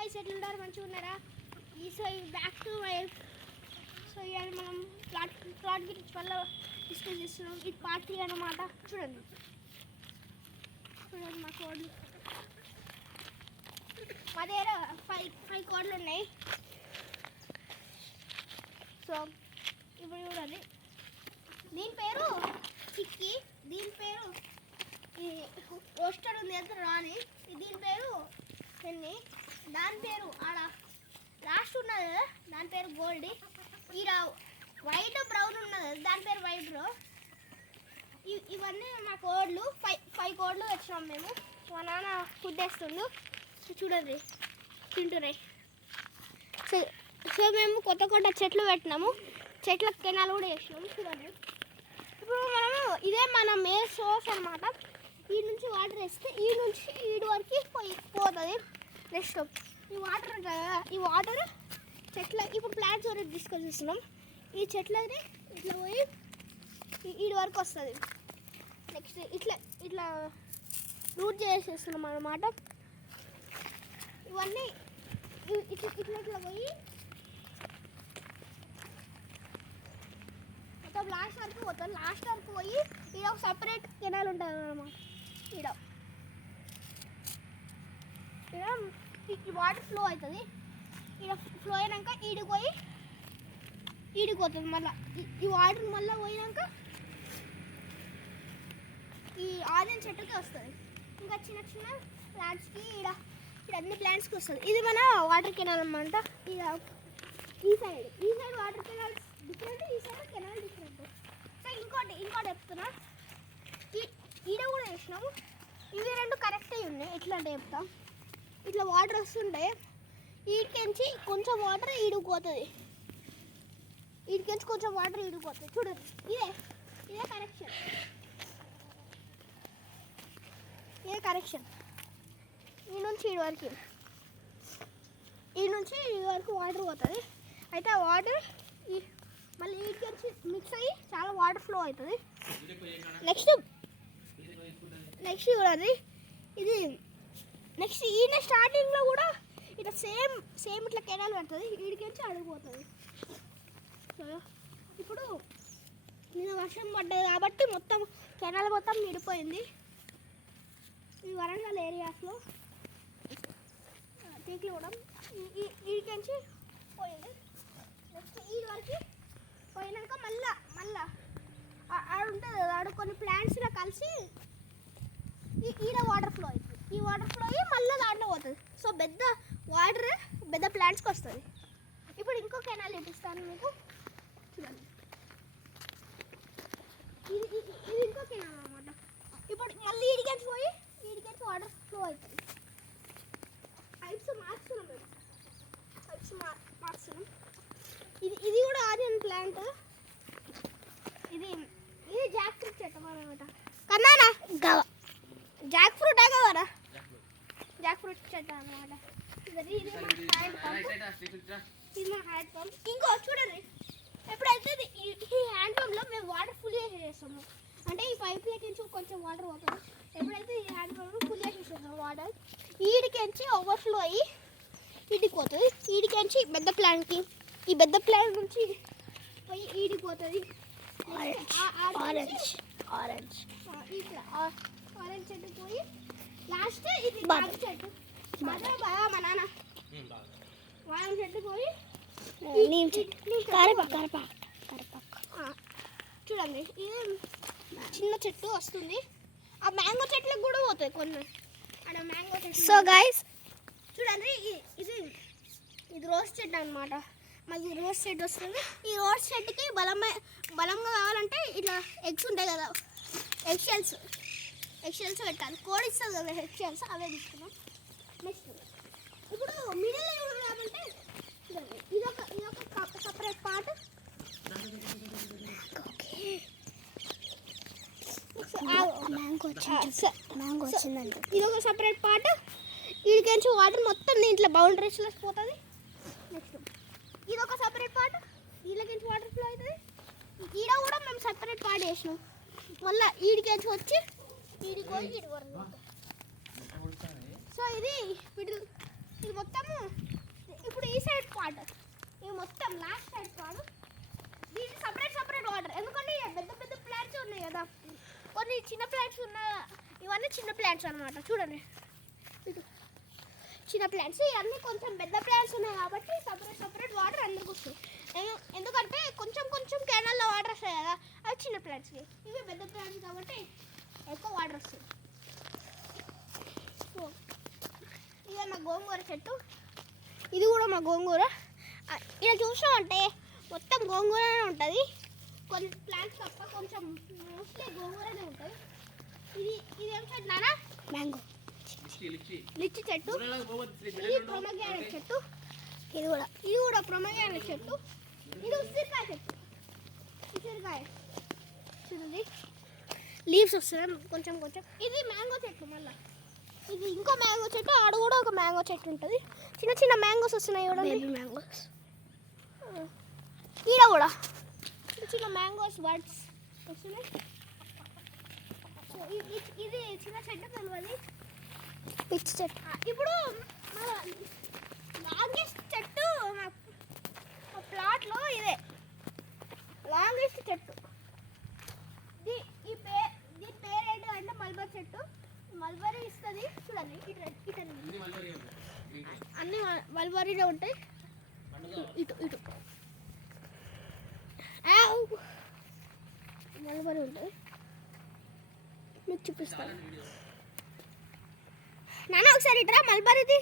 Guys ఎట్లున్నారు మంచిగా ఉన్నారా? So back to my so ఇవాళ మనం ప్లాట్ గురించి మళ్ళీ డిస్కస్ చేస్తున్నాం. ఇది పార్ట్ 3 అన్నమాట. చూడండి మా కోడ్లు మా దగ్గర ఫైవ్ కోడ్లు ఉన్నాయి. సో ఇప్పుడు చూడండి, దీని పేరు చిక్కి, దీని పేరు రోస్టర్ ఉంది ఎంత రాని, దీని పేరు పెన్ని, దాని పేరు ఆడ లాస్ట్ ఉన్నది కదా దాని పేరు గోల్డ్, ఈడ వైట్ బ్రౌన్ ఉన్నది దాని పేరు వైట్ బ్రో. ఇవన్నీ మా కోడ్లు, ఫైవ్ కోడ్లు తెచ్చినాం మేము. మా నాన్న ఫుడ్ వేస్తుండు చూడండి తింటున్నాయి. సో మేము కొత్త చెట్లు పెట్టినాము, చెట్ల కెనాలు కూడా వేసినాము చూడండి. ఇప్పుడు మనము ఇదే మన మెయిన్ సోర్స్ అనమాట. ఈ నుంచి వాటర్ వేస్తే ఈ నుంచి ఈడు వరకు పోతుంది. నెక్స్ట్ ఈ వాటర్ చెట్ల ఇప్పుడు ప్లాంట్స్ వరకు డిస్కస్ చేస్తున్నాం. ఈ చెట్లని ఇట్లా పోయి ఈడు వరకు వస్తుంది. నెక్స్ట్ ఇట్లా రూట్ చేసేస్తున్నాం అన్నమాట. ఇవన్నీ ఇట్లా పోయి మొత్తం లాస్ట్ వరకు పోతుంది. లాస్ట్ వరకు పోయి ఈడ ఒక సపరేట్ కెనాల్ ఉంటుంది అన్నమాట. ఈడ ఈ వాటర్ ఫ్లో అవుతుంది. ఈడ ఫ్లో అయినాక ఈడికి పోతుంది. మళ్ళీ ఈ వాటర్ మళ్ళీ పోయినాక ఈ ఆరెంజ్ చెట్టుకి వస్తుంది. ఇంకా చిన్న చిన్న ప్లాంట్స్కి ఈడ అన్ని ప్లాంట్స్కి వస్తుంది. ఇది మన వాటర్ కెనాల్ అన్నమాట. ఈ సైడ్ వాటర్ కెనాల్ డిఫరెంట్, ఈ సైడ్ కెనాల్ డిఫరెంట్. సో ఇంకోటి చెప్తున్నా, ఈడ కూడా వేసినాము. ఇవి రెండు కరెక్ట్ అయి ఉన్నాయి. ఎట్లా అంటే చెప్తాం, ఇట్లా వాటర్ వస్తుంటే వీటికించి కొంచెం వాటర్ ఈడిపోతుంది, వీటికించి కొంచెం వాటర్ ఈడిపోతుంది. చూడండి ఇదే కరెక్షన్. ఈ నుంచి ఈ వరకు వాటర్ పోతుంది. అయితే ఆ వాటర్ మళ్ళీ వీటికి మిక్స్ అయ్యి చాలా వాటర్ ఫ్లో అవుతుంది. నెక్స్ట్ చూడండి, ఇది నెక్స్ట్ ఈయన స్టార్టింగ్లో కూడా ఇట్లా సేమ్ ఇట్లా కెనాల్ పడుతుంది, వీడికి వచ్చి అడిగిపోతుంది. సో ఇప్పుడు నిన్న వర్షం పడ్డది కాబట్టి మొత్తం కెనాల్ మొత్తం నిండిపోయింది. ఈ వరంగల్ ఏరియాస్లో పీక్లు కూడా వీడికి వచ్చి పోయింది. నెక్స్ట్ ఈ వరకు పోయినాక మళ్ళా ఆడ ఉంటుంది కదా, ఆడ కొన్ని ప్లాంట్స్లో కలిసి ఈడ వాటర్ ఫ్లో అవుతుంది. ఈ వాటర్ ఫ్లో అయ్యి మళ్ళీ దాంట్లో పోతుంది. సో పెద్ద ప్లాంట్స్కి వస్తుంది. ఇప్పుడు ఇంకో కెనాల్ చూపిస్తాను మీకు చూడండి. ఇది ఇంకో కెనాల్ అన్నమాట. ఇప్పుడు మళ్ళీ ఈడికెళ్ళి పోయి వాటర్ ఫ్లో అవుతుంది. పైప్స్ మార్చున్నాం. ఇది కూడా ఆరియన్ ప్లాంట్. ఇది జాక్ ఫ్రూట్ చెట్టు అన్నమాట. కన్నానా జాక్ ఫ్రూట్ కదా, జాక్ ఫ్రూట్ చెట్టు అన్నమాట. ఇది మా హ్యాండ్ పంప్. ఇంకో చూడండి, ఎప్పుడైతే ఈ హ్యాండ్ పంప్లో మేము వాటర్ ఫుల్ చేసేస్తాము, అంటే ఈ పైప్లోకించి కొంచెం వాటర్ పోతుంది. ఎప్పుడైతే ఈ హ్యాండ్ పంప్లో ఫుల్ చేసేస్తాము వాటర్, ఈడికించి ఓవర్ఫ్లో అయ్యి ఈడికి పోతుంది. ఈడికించి పెద్ద ప్లాంట్కి, ఈ పెద్ద ప్లాంట్ నుంచి పోయి ఈడికి పోతుంది. ఆరెంజ్ చెట్టు పోయి లాస్ట్ ఇది బాదం చెట్టు. మా నాన్న బాదం చెట్టు పోయి చూడండి, ఇది చిన్న చెట్టు వస్తుంది. ఆ మ్యాంగో చెట్లకు కూడా పోతాయి కొన్ని. అక్కడ మ్యాంగో చెట్టు. సో గైస్ చూడండి, ఇది రోజ్ చెట్టు అన్నమాట. మాకు రోజ్ చెట్టు వస్తుంది. ఈ రోజ్ చెట్టుకి బలంగా కావాలంటే ఇట్లా ఎగ్స్ ఉంటాయి కదా, ఎగ్ షెల్స్ పెట్టాలి. కోడి ఇస్తుంది కదా ఎగ్ షెల్స్, అవే తీసుకున్నాం. నెక్స్ట్ ఇప్పుడు మిడిల్ ఏమంటే ఇదొక సపరేట్ పార్ట్. మ్యాంగో వచ్చిందంటే ఇదొక సపరేట్ పార్ట్. వీడికించి వాటర్ మొత్తం దీంట్లో బౌండరీస్లో పోతుంది. నెక్స్ట్ ఇదొక సపరేట్ పార్ట్, వీళ్ళకించి వాటర్ ఫ్లో అవుతుంది. ఈడ కూడా మేము సపరేట్ పార్ట్ వేసినాం. మళ్ళీ వీడికించి వచ్చి వీడికి పోయి వీడి వరకు. సో ఇది ఇది మొత్తము ఇప్పుడు ఈ సైడ్ పార్ట్, ఇది మొత్తం లాస్ట్ సైడ్ పార్ట్. దీనికి సపరేట్ వాటర్, ఎందుకంటే పెద్ద పెద్ద ప్లాంట్స్ ఉన్నాయి కదా, కొన్ని చిన్న ప్లాంట్స్ ఉన్నాయి. ఇవన్నీ చిన్న ప్లాంట్స్ అనమాట. చూడండి చిన్న ప్లాంట్స్, ఇవన్నీ కొంచెం పెద్ద ప్లాంట్స్ ఉన్నాయి కాబట్టి సపరేట్ వాటర్ అందరికి వస్తాయి. ఎందుకంటే కొంచెం క్యానల్లో వాటర్ వస్తాయి కదా, అవి చిన్న ప్లాంట్స్కి. ఇవి పెద్ద ప్లాంట్స్ కాబట్టి ఎక్కువ వాటర్ వస్తాయి. సో ఇదే మా గోంగూర చెట్టు, ఇది కూడా మా గోంగూర. ఇలా చూసామంటే మొత్తం గోంగూరనే ఉంటుంది, కొన్ని ప్లాంట్స్ తప్ప కొంచెం మోస్ట్లీ గోంగూరనే ఉంటుంది. ఇది ఏం చెట్టు నానా? మ్యాంగో, లిచ్చి చెట్టు. ఇది ప్రొమగ్రానేట్ చెట్టు, ఇది కూడా ప్రొమగ్రానేట్ చెట్టు. ఇది ఉసిరికాయ చెట్టు, ఉసిరికాయ చూడండి లీవ్స్ వస్తున్నాయి కొంచెం. ఇది మ్యాంగో చెట్టు, మళ్ళీ ఇది ఇంకో మ్యాంగో చెట్టు. ఆడ కూడా ఒక మ్యాంగో చెట్టు ఉంటుంది, చిన్న మ్యాంగోస్ వస్తున్నాయి చూడండి, మ్యాంగోస్. ఈడ కూడా చిన్న మ్యాంగోస్ బర్డ్స్ వస్తున్నాయి. ఇది చిన్న చెట్టు తెలియదు, పిచ్చి చెట్టు. ఇప్పుడు లాంగెస్ట్ చెట్టు మా ప్లాట్లో ఇదే లాంగెస్ట్ చెట్టు. దీని పేరు ఏంటి అంటే మల్బరీ చెట్టు. మల్బరీ ఇస్తుంది చూడండి, అన్ని మల్బరీలో ఉంటాయి. ఇటు మల్బరీ ఉంటుంది, మీకు చూపిస్తాను నాన్న. ఒకసారి ఇట్రా మల్బరీది.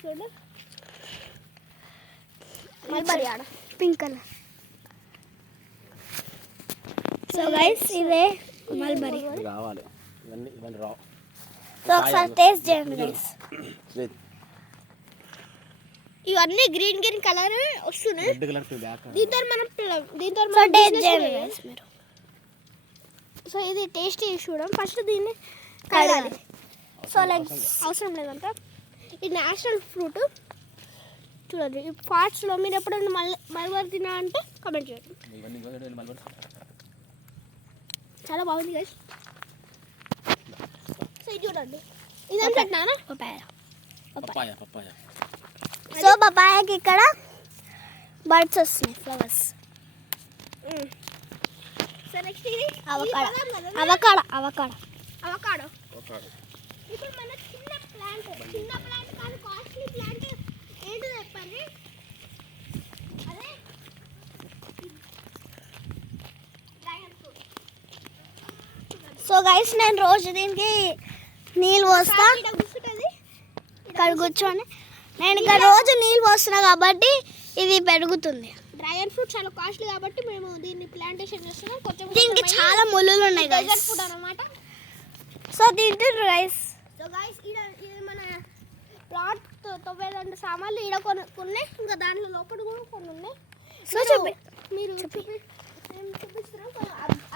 చూడు మల్బరీ ఆడ పింక్ కలర్. సో గైస్ ఇదే మల్బరీ. కావాలి ఇవన్నీ రావు. సో ఒకసారి టేస్ట్ చేయండి గైస్. ఇవన్నీ గ్రీన్ కలర్ వస్తున్నాయి. దీంతో మనం టేస్ట్ చేయండి గైస్ మీరు. సో ఇది టేస్ట్ చేసి చూడం. ఫస్ట్ దీన్ని కలగాలి. సో లైక్ అవసరం లేదంట, ఇది నేచురల్ ఫ్రూట్. చూడండి ఈ పార్ట్స్లో మీరు ఎప్పుడైనా మల్బరీ తిన్నా అంటే కామెంట్ చేయండి. చాలా బాగుంది గైస్. సో ఇది చూడండి, ఇదేం పెట్టినా పపాయ. సో పపాయకి ఇక్కడ బర్డ్స్ వస్తున్నాయి, ఫ్లవర్స్. సో నెక్స్ట్ ఇది అవకాడో. ఇప్పుడు మన చిన్న ప్లాంట్ కానీ కాస్ట్లీ ప్లాంట్ ఏంటో చెప్పండి. అదే సో గైస్ నేను రోజు దీనికి నీళ్ళు పోస్తా. ఇక్కడ కూర్చొని నేను ఇక్కడ రోజు నీళ్ళు పోస్తున్నా కాబట్టి ఇది పెరుగుతుంది. డ్రాగన్ ఫ్రూట్ చాలా కాస్ట్లీ కాబట్టి మేము దీన్ని ప్లాంటేషన్ చేస్తున్నాం. కొంచెం దీనికి చాలా ముళ్ళులు ఉన్నాయి డెజర్ట్ ఫుడ్ అన్నమాట. సో దీంట్లో రైస్. సో గైస్ ఇది మన ప్లాట్ 92 సామాన్లు ఈడ కొన్ని ఇంకా దాంట్లో లోపల కూడా కొన్ని ఉన్నాయి. సో మీరు చూపిస్తున్నాం,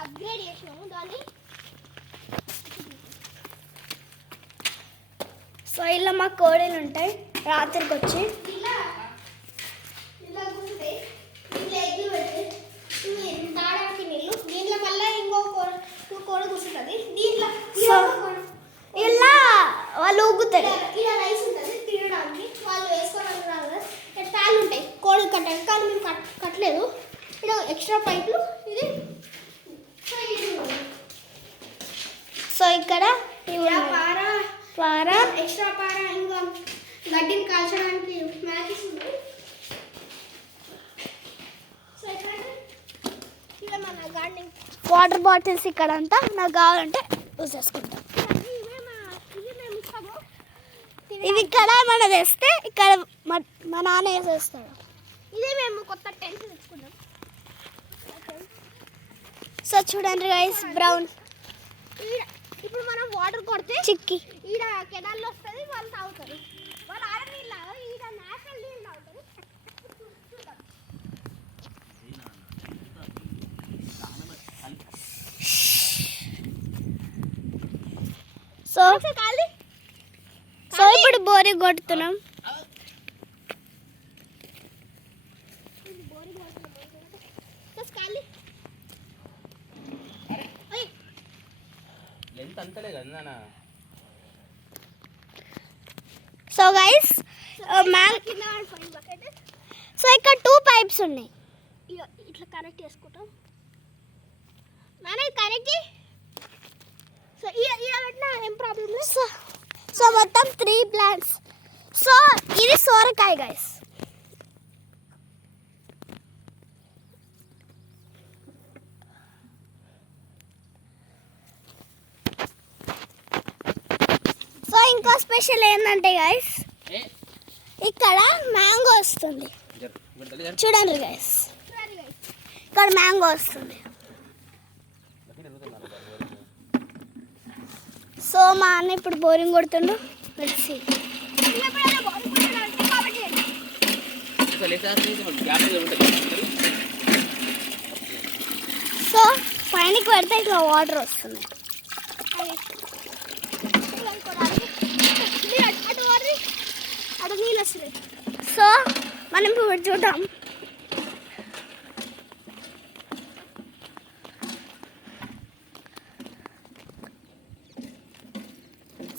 అప్గ్రేడ్ చేసినాము దాన్ని. సో ఇలా మా కోడలు ఉంటాయి రాత్రికి వచ్చి ఇలా కూర్చుంటాయి. ఇట్లా ఎగ్గులు పెట్టి తాగడానికి నీళ్ళు, దీంట్లో మళ్ళీ ఇంకో కోడ కూర్చుంటుంది. దీంట్లో ఇలా వాళ్ళు ఊగుతారు. ఇలా రైస్ ఉంటుంది తినడానికి, వాళ్ళు వేసుకోవడానికి రాదు కదా. ఇక్కడ తాళ్ళు ఉంటాయి కోడి కట్టడానికి, కానీ మేము కట్టలేదు. ఇక్కడ ఎక్స్ట్రా పైపులు. ఇది సో ఇక్కడ పార ఎక్స్ట్రా పార, ఇంకా గడ్డిని కాల్చడానికి మ్యాచెస్ ఉన్నాయి. సో ఇక్కడ మన గార్డెనింగ్ వాటర్ బాటిల్స్ ఇక్కడ అంతా నాకు కావాలంటే యూజ్ చేసుకుంటాం. ఇవి ఇక్కడ మనం తెస్తే ఇక్కడ మా నాన్న వేసేస్తాడు. ఇదే మేము కొత్త టెంట్ తెచ్చుకున్నాం. సో చూడండి రైస్ బ్రౌన్. ఇప్పుడు మనం వాటర్ కొడితే చిక్కి ఈడ కెనాల్లో వస్తుంది, వాళ్ళు తాగుతారు. వాళ్ళు ఆడ నీళ్ళు ఈడ నేచురల్ నీళ్ళు తాగుతారు. సో ఇప్పుడు బోరి కొడుతున్నాం. అంతలే కదా సో గైస్ సో ఇక్కడ 2 పైప్స్ ఉన్నాయి. ఇట్లా కనెక్ట్ చేసుకుంటాం. నాన్న కనెక్ట్ చేయి. సో ఇలా పెట్టినా ఏం ప్రాబ్లం లేదు. సో మొత్తం 3 ప్లాంట్స్. సో ఇది సోరకాయ గైస్. సో ఇంకో స్పెషల్ ఏంటంటే గైస్ ఇక్కడ మ్యాంగో వస్తుంది. చూడండి గైస్, ఇక్కడ మ్యాంగో వస్తుంది. సో మా అన్న ఇప్పుడు బోరింగ్ కొడుతుండు. సో పైనకి పెడితే ఇట్లా వాటర్ వస్తుంది. అటు నీళ్ళు వస్తున్నాయి. సో మనం ఇప్పుడు చూద్దాం.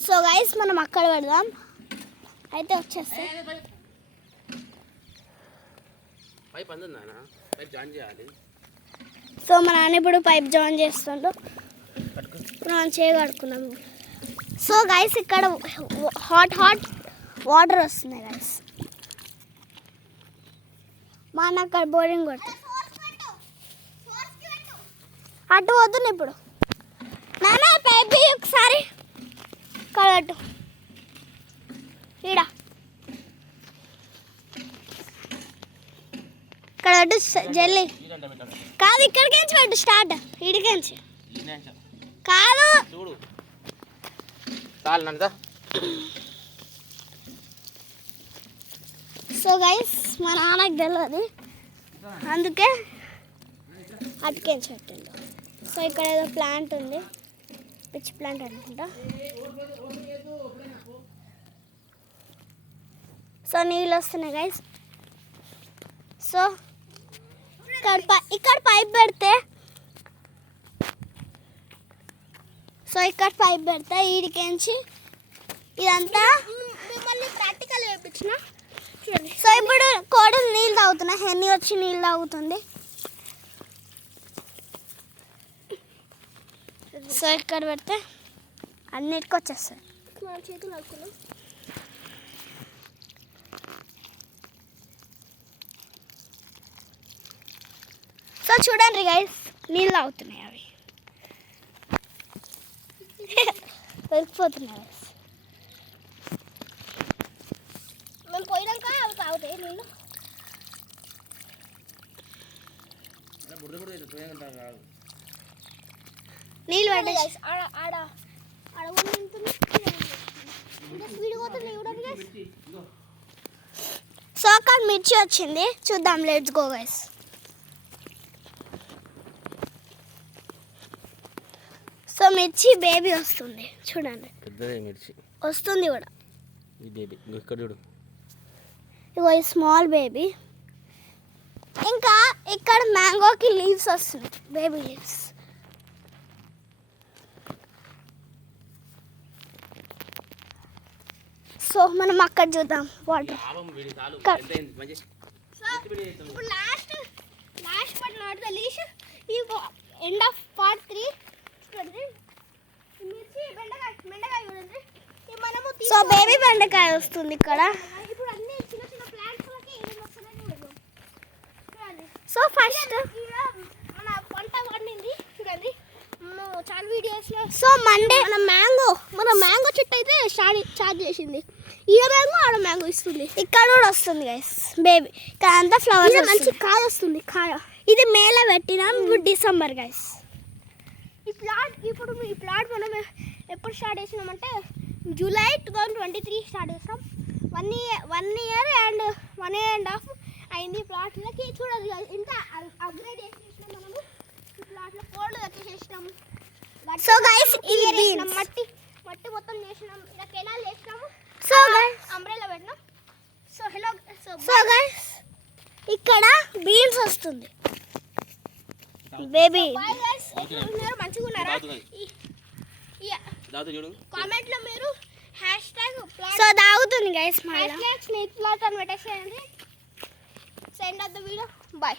సో గైస్ మనం అక్కడ పెడదాం. అయితే వచ్చేస్తే సో మా నాన్న ఇప్పుడు పైప్ జాయిన్ చేస్తుండు. మనం చేయగడుకున్నాము. సో గైస్ ఇక్కడ హాట్ వాటర్ వస్తున్నాయి గైస్. మా అన్న అక్కడ బోరింగ్ కొడుతుంది. అటు పోతుంది ఇప్పుడు. నాన్న పైప్ ఒకసారి కడటు ఈడ కడటు జల్లి కాదు, ఇక్కడికి పెట్టు. స్టార్ట్ ఇడికించి కాదు. సో గైస్ మా నాన్నకి తెలియదు, అందుకే అటుకేంచి పెట్టిండు. సో ఇక్కడ ఏదో ప్లాంట్ ఉంది, పిచ్ ప్లాంట్ అనుకుంటా. సో నీళ్ళు వస్తున్నాయి గైస్. సో ఇక్కడ పైప్ పెడితే ఈడికించి ఇదంతా మిమ్మల్ని ప్రాక్టికల్ చేయించిన. సో ఇప్పుడు కోడలు నీళ్ళు తాగుతున్నా, హెన్నీ వచ్చి నీళ్ళు తాగుతుంది. సో ఇక్కడ పెడితే అన్నిటికి వచ్చేస్తాయి. చేతులు ఆడుకున్నాం. సో చూడండి గైస్, నీళ్ళు తాగుతున్నాయి. అవి దొరికిపోతున్నాయి గైస్. మేము పోయినాక అవి తాగుతాయి నీళ్ళు. నీళ్ళు పడ్డాయి గైస్. ఆడ సో అక్కడ మిర్చి వచ్చింది, చూద్దాం. Let's go guys. సో మిర్చి బేబీ వస్తుంది, చూడండి. మిర్చి వస్తుంది కూడా. చూడు, ఇగో ఈ స్మాల్ బేబీ. ఇంకా ఇక్కడ మ్యాంగోకి లీవ్స్ వస్తున్నాయి, బేబీ లీవ్స్. సో మనం అక్కడ చూద్దాం water. Last but not the least, ఈ ఎండ్ ఆఫ్ పార్ట్ 3 చూడండి. మిర్చి బెండకాయ చూడండి. సో బేబీ బెండకాయ వస్తుంది ఇక్కడ. ఇప్పుడు అన్ని చిన్న చిన్న ప్లాంట్స్ లకి ఏం వస్తున్నాయి చూడండి. సో ఫస్ట్ మన పంట పండింది చూడండి, చాలా వీడియోస్ లో. సో మండే మన మ్యాంగో చెట్టు అయితే స్టార్ట్ చేసింది. ఈ మ్యాంగో ఆడ మ్యాంగో ఇస్తుంది. ఇక్కడ కూడా వస్తుంది గైస్ బేబీ. ఇక్కడ అంతా ఫ్లవర్స్, మంచి కాయ వస్తుంది. కాయ ఇది మేలో పెట్టినాం, ఇప్పుడు డిసెంబర్ గైస్. ఈ ప్లాట్ మనం ఎప్పుడు స్టార్ట్ చేసినామంటే జూలై 2023 స్టార్ట్ చేస్తాం. 1 year అండ్ 1.5 అయింది ప్లాట్లకి. చూడాలి ఇంత అప్గ్రేడ్ చేసేసినాం మనము. ఈ ప్లాట్లో కోల్డ్ కట్టేసేసినాం. సో గైస్ ఇది మట్టి మొత్తం చేసినాం. ఇలా కెనాల్ చేసినాము. సో గైస్ అంబ్రెల్లా పెట్టినాం. So hello. సో గైస్ ఇక్కడ బీన్స్ వస్తుంది బేబీ. మంచిగా ఉన్నారా? దాతో చూడు. కామెంట్లో మీరు సో తాగుతుంది గైస్ స్నేక్ ప్లాట్ అని పెట్టేసేయండి. Send of the video bye.